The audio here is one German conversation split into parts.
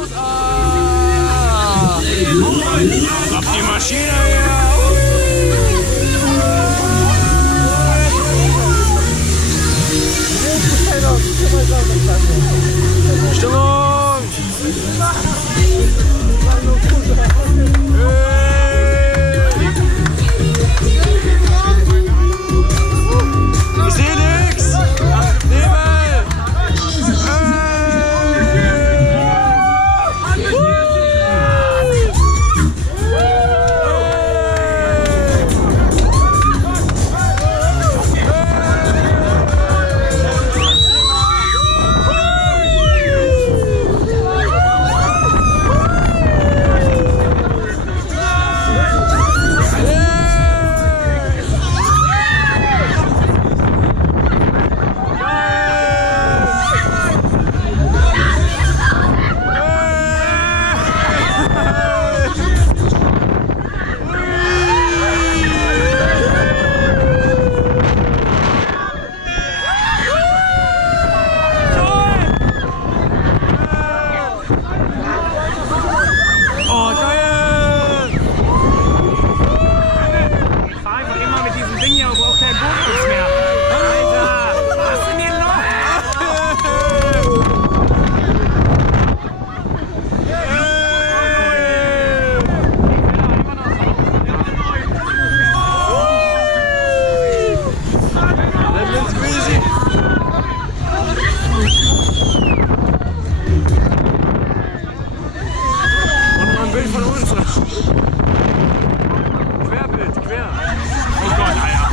los! Ah. Ab die Maschine her! Stimmung! Ich seh nix! Nebel!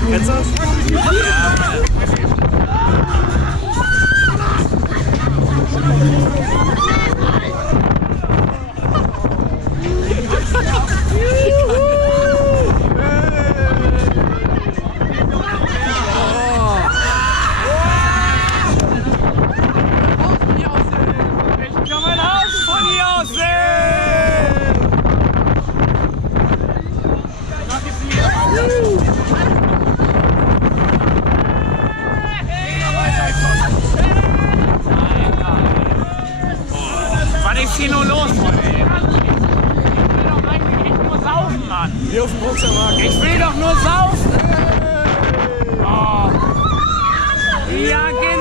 Kennst du das? Ja. Ich kann mein Haus von hier aus sehen! Was ist hier nur los, Freunde? Ich will doch eigentlich nur saufen, Mann. Wie auf dem Rucksackmarkt. Ich will doch nur saufen. Oh. Ja, geht.